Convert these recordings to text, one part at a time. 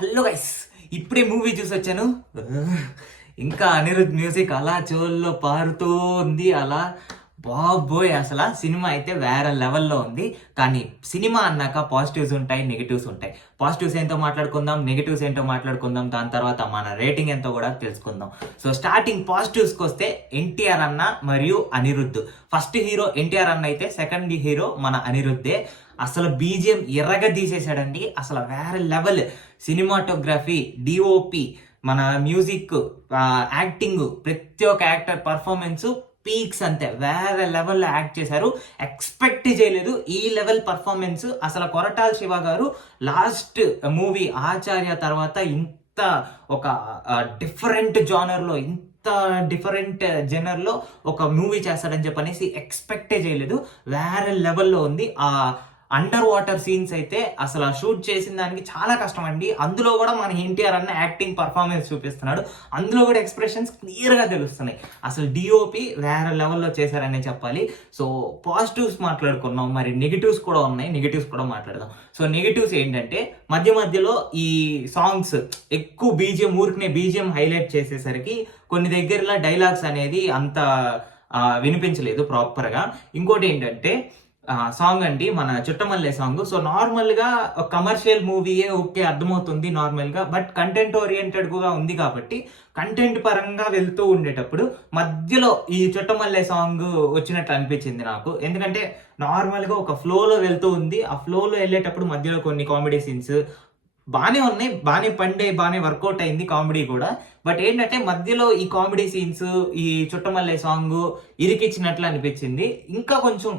Hello guys, ఇప్పుడే movie చూసి వచ్చాను. ఇంకా అనిరుద్ మ్యూజిక్ అలా చెవుల్లో పారుతూ ఉంది. అలా బాబోయ్, అసలు సినిమా అయితే వేరే లెవెల్లో ఉంది. కానీ సినిమా అన్నాక పాజిటివ్స్ ఉంటాయి, నెగిటివ్స్ ఉంటాయి. పాజిటివ్స్ ఏంటో మాట్లాడుకుందాం, నెగిటివ్స్ ఏంటో మాట్లాడుకుందాం. దాని తర్వాత మన రేటింగ్ ఎంతో కూడా తెలుసుకుందాం. సో స్టార్టింగ్ పాజిటివ్స్కి వస్తే ఎన్టీఆర్ అన్న మరియు అనిరుద్ధ్. ఫస్ట్ హీరో ఎన్టీఆర్ అన్న అయితే సెకండ్ హీరో మన అనిరుద్ధే. అసలు బీజిఎం ఎర్రగా తీసేసాడండి. అసలు వేరే లెవెల్ సినిమాటోగ్రఫీ, డిఓపి, మన మ్యూజిక్, యాక్టింగ్, ప్రతి ఒక్క యాక్టర్ పర్ఫార్మెన్స్ పీక్స్ అంతే. వేరే లెవెల్లో యాక్ట్ చేశారు. ఎక్స్పెక్ట్ చేయలేదు ఈ లెవెల్ పర్ఫార్మెన్స్. అసలు కొరటాల శివ గారు లాస్ట్ మూవీ ఆచార్య తర్వాత ఇంత ఒక డిఫరెంట్ జానర్లో, ఇంత డిఫరెంట్ జనర్లో ఒక మూవీ చేస్తాడని చెప్పనేసి ఎక్స్పెక్టే చేయలేదు. వేరే లెవెల్లో ఉంది. ఆ అండర్ వాటర్ సీన్స్ అయితే అసలు షూట్ చేసిన దానికి చాలా కష్టం అండి. అందులో కూడా మన ఎన్టీఆర్ అన్న యాక్టింగ్ పర్ఫార్మెన్స్ చూపిస్తున్నాడు. అందులో కూడా ఎక్స్ప్రెషన్స్ క్లియర్గా తెలుస్తున్నాయి. అసలు డిఓపి వేరే లెవెల్లో చేశారనే చెప్పాలి. సో పాజిటివ్స్ మాట్లాడుకున్నాం, మరి నెగిటివ్స్ కూడా ఉన్నాయి. నెగిటివ్స్ కూడా మాట్లాడదాం. సో నెగిటివ్స్ ఏంటంటే మధ్య మధ్యలో ఈ సాంగ్స్ ఎక్కువ ఊరికనే బీజిఎం హైలైట్ చేసేసరికి కొన్ని దగ్గరలో డైలాగ్స్ అనేది అంత వినిపించలేదు ప్రాపర్గా. ఇంకోటి ఏంటంటే సాంగ్ అండి, మన చుట్టమల్లె సాంగ్. సో నార్మల్గా కమర్షియల్ మూవీయే, ఓకే అర్థమవుతుంది నార్మల్గా. బట్ కంటెంట్ ఓరియంటెడ్గా ఉంది కాబట్టి కంటెంట్ పరంగా వెళ్తూ ఉండేటప్పుడు మధ్యలో ఈ చుట్టమల్లె సాంగ్ వచ్చినట్లు అనిపించింది నాకు. ఎందుకంటే నార్మల్గా ఒక ఫ్లోలో వెళ్తూ ఉంది. ఆ ఫ్లోలో వెళ్ళేటప్పుడు మధ్యలో కొన్ని కామెడీ సీన్స్ బాగానే ఉన్నాయి, బాగానే పండే, బాగానే వర్కౌట్ అయింది కామెడీ కూడా. బట్ ఏంటంటే మధ్యలో ఈ కామెడీ సీన్స్, ఈ చుట్టమల్లె సాంగ్ ఇరికిచ్చినట్లు అనిపించింది. ఇంకా కొంచెం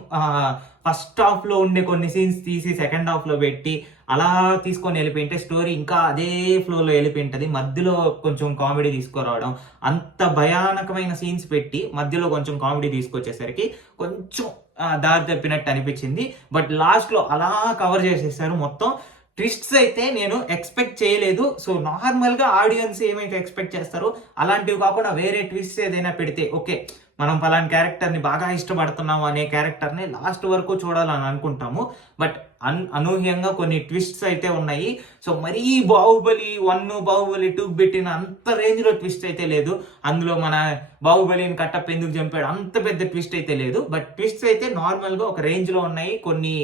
ఫస్ట్ హాఫ్ లో ఉండే కొన్ని సీన్స్ తీసి సెకండ్ హాఫ్ లో పెట్టి అలా తీసుకొని వెళ్ళిపోయింటే స్టోరీ ఇంకా అదే ఫ్లోలో వెళ్ళిపోయింటది. మధ్యలో కొంచెం కామెడీ తీసుకురావడం, అంత భయానకమైన సీన్స్ పెట్టి మధ్యలో కొంచెం కామెడీ తీసుకొచ్చేసరికి కొంచెం దారి తప్పినట్టు అనిపించింది. బట్ లాస్ట్ లో అలా కవర్ చేసేసారు మొత్తం. ట్విస్ట్స్ అయితే నేను ఎక్స్పెక్ట్ చేయలేదు. సో నార్మల్గా ఆడియన్స్ ఏమైతే ఎక్స్పెక్ట్ చేస్తారో అలాంటివి కాకుండా వేరే ట్విస్ట్స్ ఏదైనా పెడితే ఓకే, మనం పలానా క్యారెక్టర్ని బాగా ఇష్టపడుతున్నాము అనే క్యారెక్టర్ని లాస్ట్ వరకు చూడాలని అనుకుంటాము. బట్ అనూహ్యంగా కొన్ని ట్విస్ట్స్ అయితే ఉన్నాయి. సో మరీ బాహుబలి 1, బాహుబలి 2 పెట్టిన అంత రేంజ్లో ట్విస్ట్ అయితే లేదు. అందులో మన బాహుబలిని కట్టప్ప ఎందుకు చంపాడు అంత పెద్ద ట్విస్ట్ అయితే లేదు. బట్ ట్విస్ట్స్ అయితే నార్మల్గా ఒక రేంజ్లో ఉన్నాయి. కొన్ని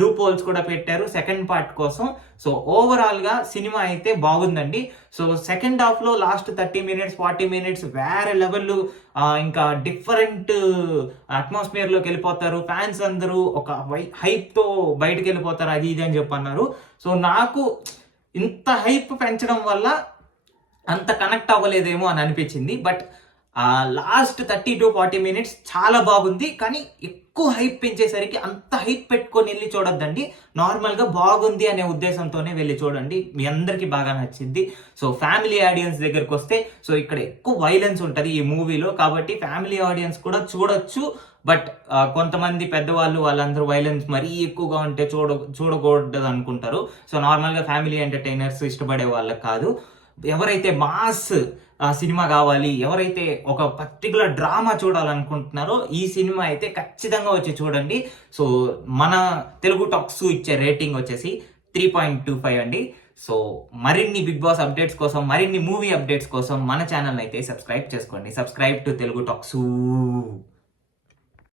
లూప్ హోల్స్ కూడా పెట్టారు సెకండ్ పార్ట్ కోసం. సో ఓవరాల్ గా సినిమా అయితే బాగుందండి. సో సెకండ్ హాఫ్ లో లాస్ట్ 30 మినిట్స్ 40 మినిట్స్ వేరే లెవెల్, ఇంకా డిఫరెంట్ అట్మాస్ఫియర్ లోకి వెళ్ళిపోతారు. ఫ్యాన్స్ అందరూ ఒక హైప్ తో బయటకు వెళ్ళిపోతారు, అది ఇది అని చెప్పన్నారు. సో నాకు ఇంత హైప్ పెంచడం వల్ల అంత కనెక్ట్ అవ్వలేదేమో అని అనిపించింది. బట్ లాస్ట్ 30 to 40 మినిట్స్ చాలా బాగుంది. కానీ ఎక్కువ హైప్ పెంచేసరికి అంత హైప్ పెట్టుకొని వెళ్ళి చూడొద్దండి. నార్మల్గా బాగుంది అనే ఉద్దేశంతోనే వెళ్ళి చూడండి, మీ అందరికీ బాగా నచ్చింది. సో ఫ్యామిలీ ఆడియన్స్ దగ్గరకు వస్తే, సో ఇక్కడ ఎక్కువ వైలెన్స్ ఉంటుంది ఈ మూవీలో, కాబట్టి ఫ్యామిలీ ఆడియన్స్ కూడా చూడొచ్చు. బట్ కొంతమంది పెద్దవాళ్ళు వాళ్ళందరూ వైలెన్స్ మరీ ఎక్కువగా ఉంటే చూడకూడదు అనుకుంటారు. సో నార్మల్గా ఫ్యామిలీ ఎంటర్టైనర్స్ ఇష్టపడే వాళ్ళకి కాదు. ఎవరైతే మాస్ సినిమా కావాలి, ఎవరైతే ఒక పర్టికులర్ డ్రామా చూడాలనుకుంటున్నారో ఈ సినిమా అయితే ఖచ్చితంగా వచ్చి చూడండి. సో మన తెలుగు టాక్స్ ఇచ్చే రేటింగ్ వచ్చేసి 3.25 అండి. సో మరిన్ని బిగ్ బాస్ అప్డేట్స్ కోసం, మరిన్ని మూవీ అప్డేట్స్ కోసం మన ఛానల్ అయితే సబ్స్క్రైబ్ చేసుకోండి. Subscribe to Telugu talks.